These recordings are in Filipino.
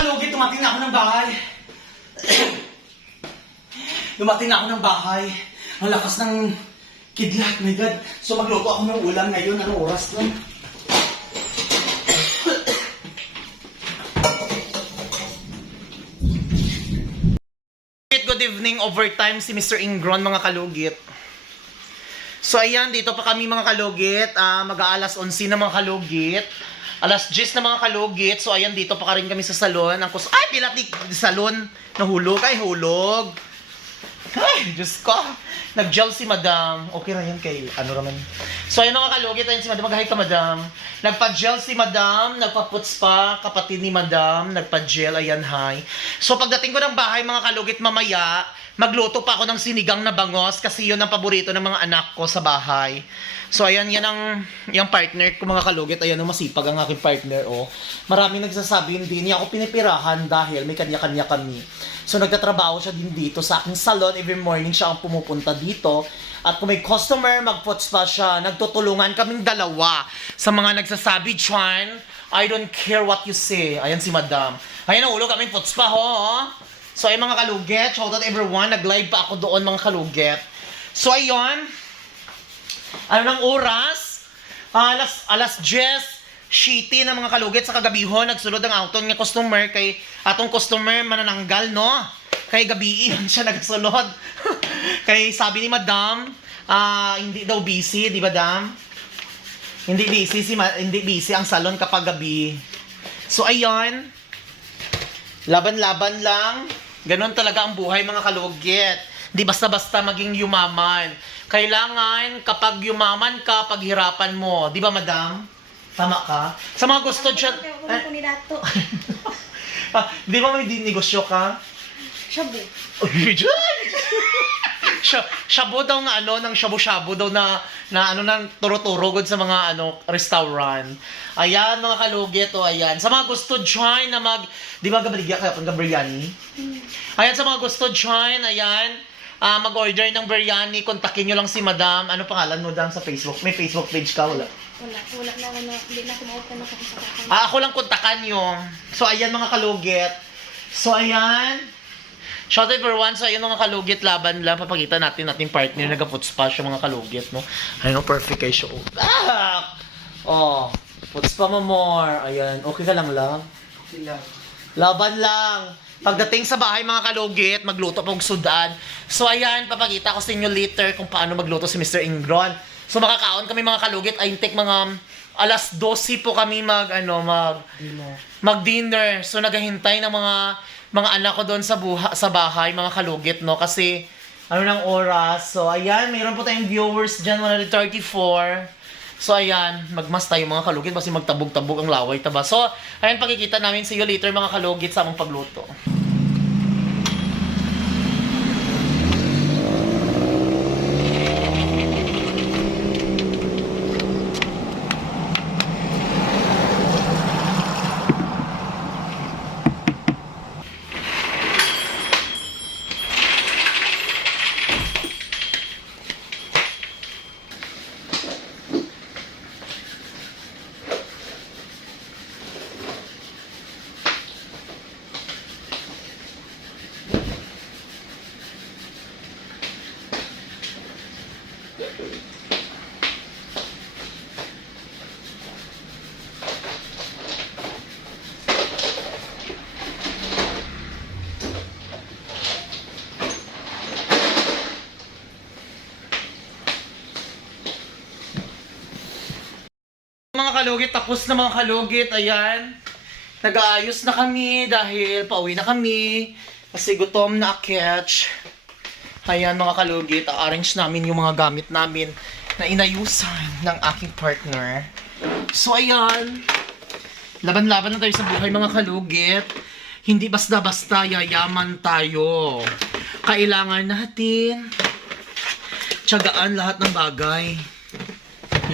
kalugit, dumating na ako ng bahay. dumating na ako ng bahay. Ang lakas ng kidlat, my God. So magluto ako ng ulam ngayon. Anong oras na? Good evening, overtime si Mr. Ingron, mga kalugit. So ayan, dito pa kami mga kalugit. Ah, mag-aalas 11 na mga kalugit. Alas 10 na mga kalugit. So ayan, dito pa ka rin kami sa salon. Ang kus Ay, pilat ni salon. Nahulog. Ay, hulog. Diyos ko. Nag-gel si madam. Okay na yan kay, ano naman. So ayan mga kalugit, ayan si madam. Mag-hi ka madam. Nagpa-gel si madam. Nagpa-puts pa. Kapatid ni madam. Nagpa-gel. Ayan, hi. So pagdating ko ng bahay mga kalugit mamaya, magluto pa ako ng sinigang na bangos kasi yun ang paborito ng mga anak ko sa bahay. So ayan, yan ang yung partner ko mga kalugit. Ayan, masipag ang aking partner. Oh. Maraming nagsasabi, hindi niya ako pinipirahan dahil may kanya-kanya kami. So nagtatrabaho siya din dito sa aking salon. Every morning siya ang pumupunta dito. At kung may customer, mag-puts pa siya. Nagtutulungan kaming dalawa sa mga nagsasabi, Chan, I don't care what you say. Ayan si madam. Ayan ang ulo kaming puts pa, ho. So ay mga kalugit, shout out everyone. Nag-live pa ako doon mga kalugit. So ayun, ano ng oras? Alas, alas 10, shitty na mga kalugit sa kagabihon. Nagsulod ang auton nga customer kay atong customer manananggal, no? Kay gabi siya nagsulod. kay sabi ni madam, ah, hindi daw busy, di ba dam? Hindi busy si ma- hindi busy ang salon kapag gabi. So ayun, laban-laban lang. Ganon talaga ang buhay mga kalugit. Di basta-basta maging yumaman. Kailangan kapag yumaman ka, paghirapan mo. Di ba, madam? Tama ka? Sa mga gusto dyan... Ako ko ni Dato. Ah, di ba may negosyo ka? Shabu. Uy, dyan! Shabu daw na ano, ng shabu-shabu daw na, na ano ng turo-turo good sa mga ano, restaurant. Ayan, mga kalugit, o ayan. Sa mga gusto join na mag, di ba gabaligya kayo pag biryani? Ayan, sa mga gusto join, ayan, ah mag-order ng biryani, kontakin nyo lang si madam. Ano pangalan mo dam sa Facebook? May Facebook page ka, wala? Wala. Wala na na. Hindi na ako ma-open na kasakakan. Ah, ako lang kontakan nyo. So, ayan mga kalugit. So, ayan. Shout out everyone. So, ayan mga kalugit. Laban lang. Papakita natin natin partner. Nag-puts pa siya mga kalugit, no? Ayun, perfect kayo siya. Ah! Oh. Puts pa mo more. Ayan. Okay ka lang lang? Laban lang. Pagdating sa bahay mga kalugit, magluto pong sudan. So ayan, papakita ko sa inyo later kung paano magluto si Mr. Ingron. So makakaon kami mga kalugit, I think mga alas 12 po kami mag ano mag mag dinner. So naghahintay ng mga mga anak ko doon sa buha, sa bahay, mga kalugit no kasi ano ng oras. So ayan, mayroon po tayong viewers diyan 134. So ayan, magmas tayo mga kalugit kasi magtabog-tabog ang laway taba. So ayan pakikita namin sa iyo later mga kalugit sa among pagluto. Mga kalugit, tapos na mga kalugit, ayan. Nag-aayos na kami dahil pauwi na kami. Kasi gutom na catch. Ayan mga kalugit, arrange namin yung mga gamit namin na inayusan ng aking partner. So ayan, laban-laban na tayo sa buhay mga kalugit. Hindi basta-basta yayaman tayo. Kailangan natin tiyagaan lahat ng bagay.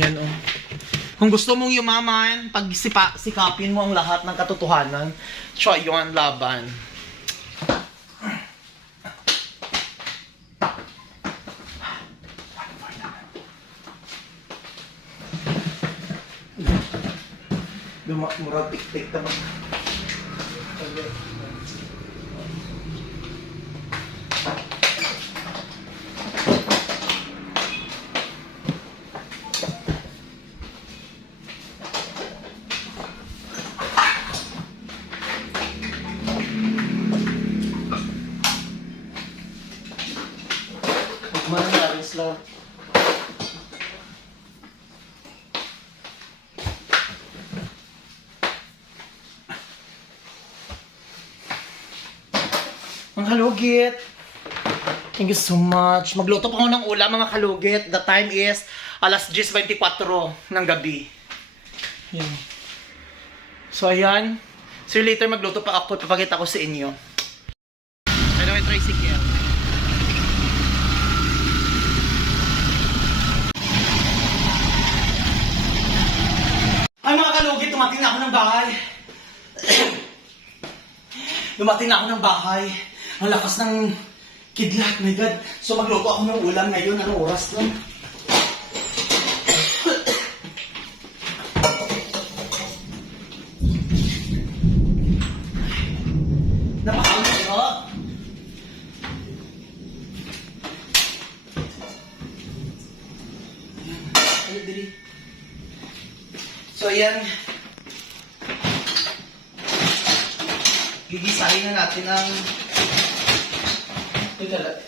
Yan oh. Kung gusto mong yumaman, pag sipa, sikapin mo ang lahat ng katotohanan, yung ang laban. Murag tik-tik na ba? Mga kalugit. Thank you so much. Magluto pa ako ng ulam mga kalugit. The time is alas 10.24 ng gabi. Yan. So ayan. So later magluto pa ako. Papakita ko sa inyo. Pero may tricycle. Ay mga kalugit, tumating na ako ng bahay. Dumating na ako ng bahay. Ang lakas ng kidlat, my God. So magluto ako ng ulam ngayon. Anong oras na? Dali. So, ayan. Gigisahin na natin ang... Ito lang.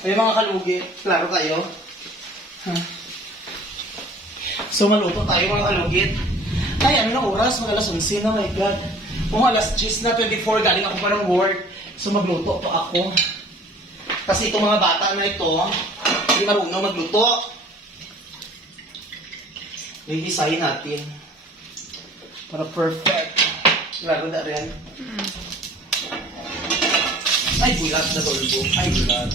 Ay, mga kalugi. Klaro kayo? Huh? So, maluto tayo mga kalugit. Ay, ano na oras? Mag alas 11 na, my God. Kung alas 10 na, 24, galing ako pa ng work. So, magluto pa ako. Kasi itong mga bata na ito, hindi marunong magluto. I-design natin. Para perfect. Laro na rin. Ay, bulat na dolbo. Ay, bulat.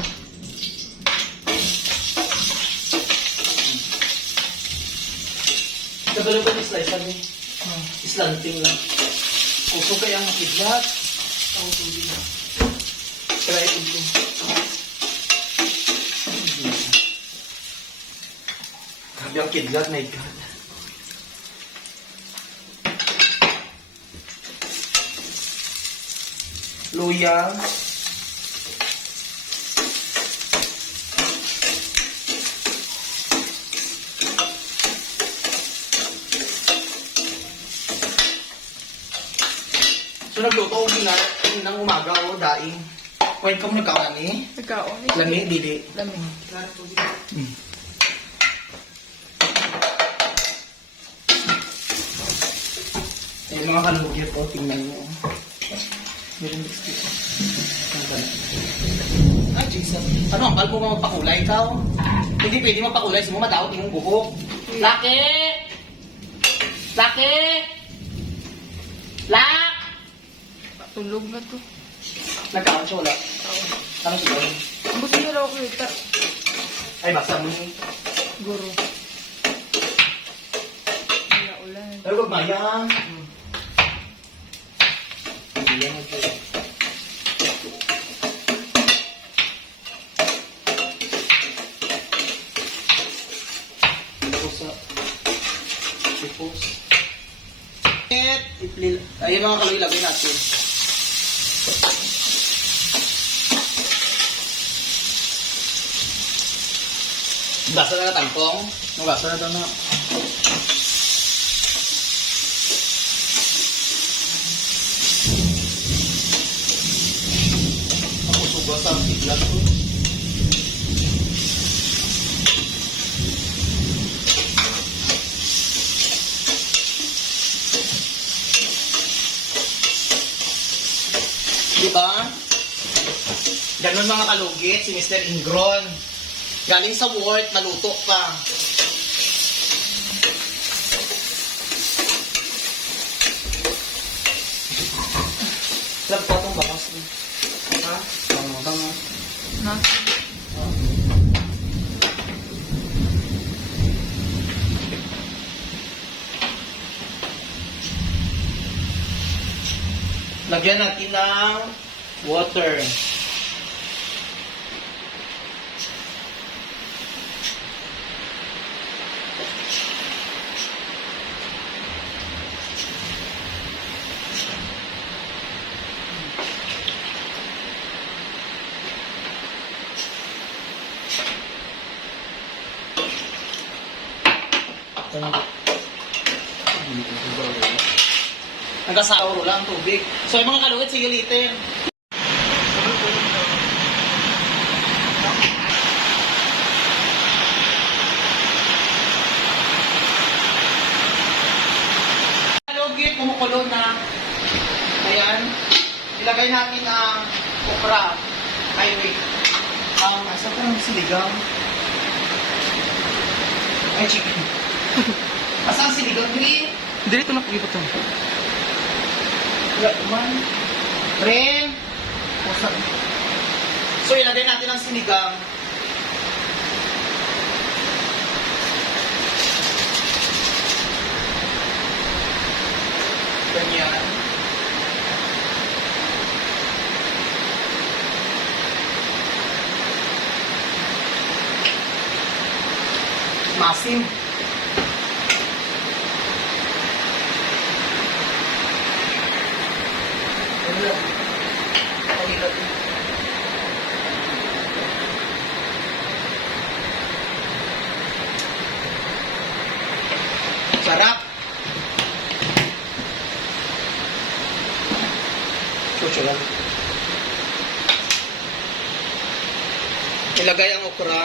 Kabalo ko yung slice sabi. Islanting lang. Kuso kaya ang makidlat. Ako tuloy na. Kaya ito ko. Grabe ang kidlat, my God. Luya. So nagluto ko gina ng umaga o daing. Wait ka mo nagkaon ni? Nagkaon. Lami, dili. Lamig. Hmm. Eh, mga kalugit po, tingnan mo. Meron. Ang ganda. Ay, Jesus. Ano, ang balbo mo magpakulay ikaw? Hindi pwede magpakulay, mo madaot yung buhok. Laki! Laki! Lak! Tulog na to. Nagkaon siya wala. Ano siya? Gusto nila ako kita. Ay, basta mo ni. Guru. Wala ulan. Ay, wag maya. Hindi yan ito. Ito sa... Tipos. At, iplil... Ayun mga kaloy, lagay natin. Basa na tangkong. Basa na na. Ako suga sa bigla ko. Di ba? Ganun mga kalugit, si Mr. Ingron. Galing sa work, maluto pa. Ko itong bakas. Ha? Tama, tama. Na? Lagyan natin ng water. Hanggang sa euro lang ang tubig. So yung mga kaluwit, sige liter. Kalugit, kumukulo na. ayan. Ilagay natin ang okra. Ay, wait. Um, asa ko ang siligang? Ay, chicken. Asa ang siligang? Green? Dito na pag to. Wala man. Pusa. So, ilagay natin ang sinigang. Ganyan. Masim. Sarap. Chucho lang. Ilagay ang okra.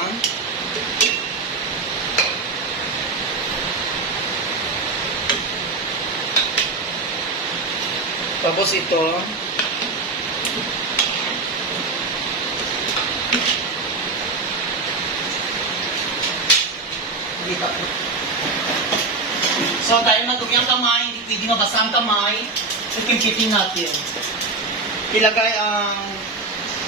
Tapos ito. So, dahil madumi ang kamay, hindi pwede mabasa ang kamay, ikimkitin natin. Ilagay ang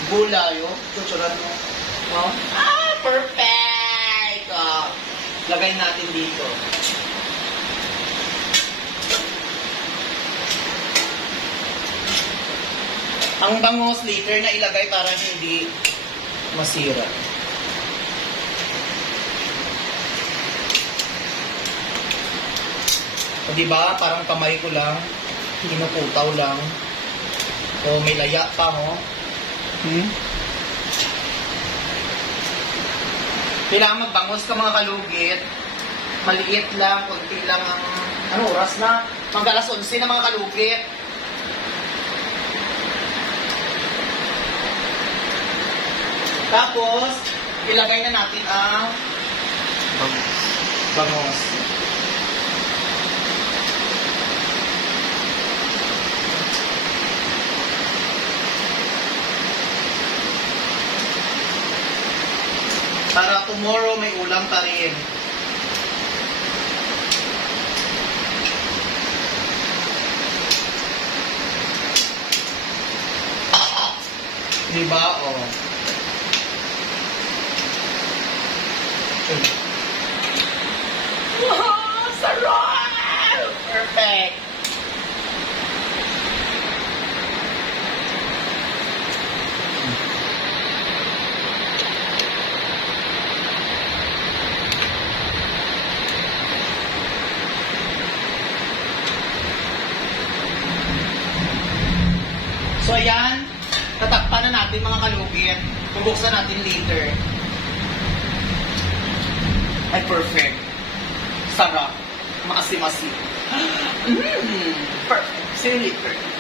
gulay, oh. Chuchuran mo. Oh. Ah, perfect! Oh. Lagay natin dito. Ang bangos later na ilagay para hindi masira. O di ba parang kamay ko lang, kinuputaw lang. O may laya pa, ho. Hmm? Kailangan magbangos ka mga kalugit. Maliit lang, konti lang ang... Ano oras na? Mag alas 11 na mga kalugit. Tapos, ilagay na natin ang bangos. Para tomorrow may ulam pa rin. Diba? O. Oh. Wow! Sarap! Perfect! So ayan, tatakpan na natin mga kalugit. Bubuksan natin later. Ay, perfect. Sarap. Maasim-asim. Mm, perfect. Seriously perfect.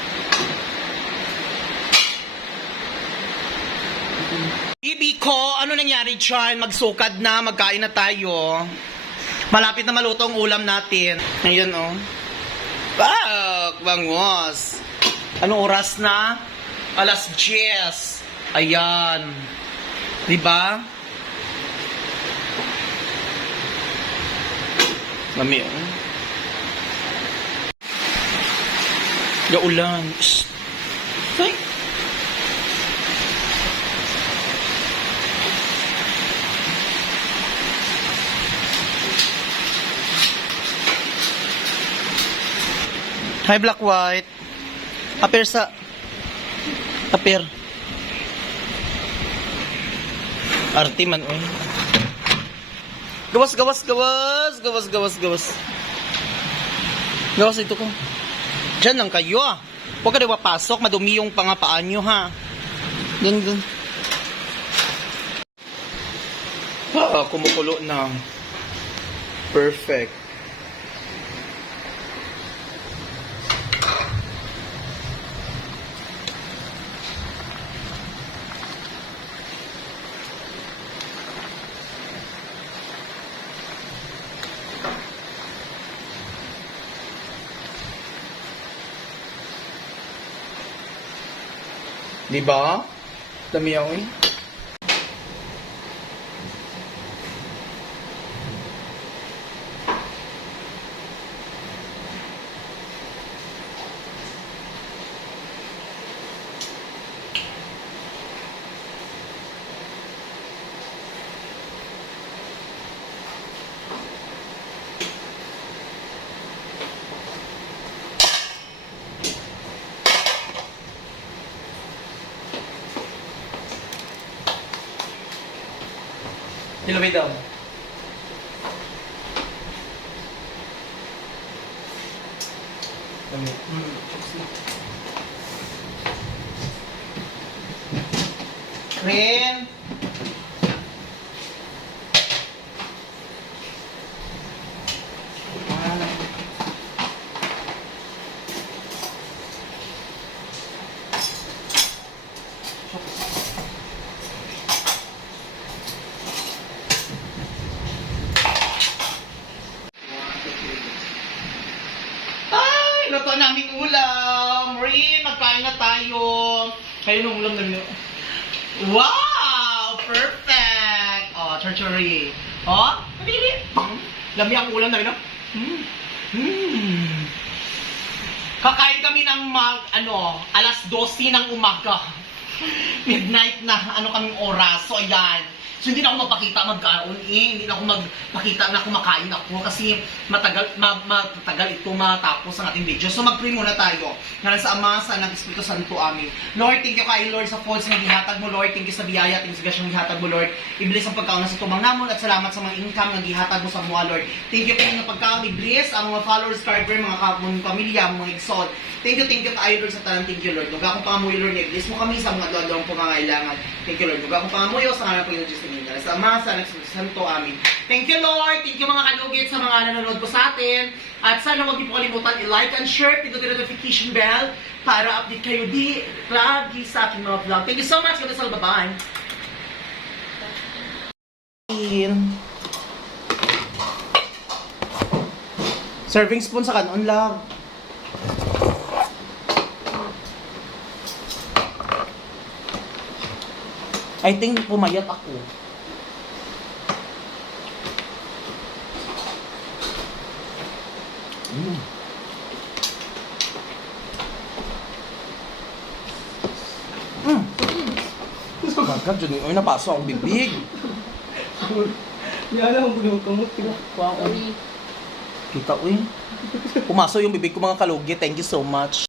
Bibi ko, ano nangyari dyan? Magsukad na, magkain na tayo. Malapit na maluto ang ulam natin. Ayun, oh. Bak! Bangos! Anong oras na? Alas 10. Ayan. Diba? Mami, oh. Gaulan. Ay. Hi, Black White. Appear sa... Appear. Arti man, oy. Gawas, gawas, gawas, gawas, gawas, gawas. Gawas ito ko. Diyan lang kayo ah. Huwag ka na papasok, madumi yung pangapaan nyo ha. Dun, dun. Ah, kumukulo na. Perfect. Di ba? Dami. Hilaway daw. Dami. Rin. Ay, luto namin ulam. Magkain na tayo. Kayo nung ulam na. Wow! Perfect! Oh, churchery. Oh, pabili. Lami ang ulam namin, no? Mm. Mm. Kakain kami ng mag, ano, alas 12 ng umaga. Midnight na, ano kaming oras. So, ayan. So, hindi na ako magpakita magkaon eh. Hindi na ako magpakita na kumakain ako kasi matagal, ma, matagal ito matapos ang ating video. So, mag-pray muna tayo. Ngayon sa Ama, sa Anak, Espiritu Santo, Amin. Lord, thank you kay Lord sa falls na gihatag mo, Lord. Thank you sa biyaya, thank you gihatag mo, Lord. Iblis ang pagkaon na sa tumang namon at salamat sa mga income na gihatag mo sa mga, Lord. Thank you kay ng pagkaon, Iblis, ang mga followers, carver, mga kapon, pamilya, mga exod. Thank you, thank you kay Lord sa tanan. Thank you, Lord. Nuga akong pangamuyo, Lord. Iblis mo kami sa mga doon po pangangailangan. Thank you, Lord. Akong pangamuyo sa po yung Diyos ni Sa Ama, sa Santo, Amin. Thank you, Lord. Thank you, mga kalugit, sa mga nanonood po sa atin. At sana huwag niyo po kalimutan i-like and share, pindutin ang notification bell para update kayo di lagi sa aking mga vlog. Thank you so much. God bless all. Bye-bye. Serving spoon sa kanon lang. I think pumayat ako. Mm. Mm. Bagkat, dyan yung napaso ang bibig. Yala ang bumukamot ka. Wow. Kita, uy. Pumasok yung bibig ko mga kalugi. Thank you so much.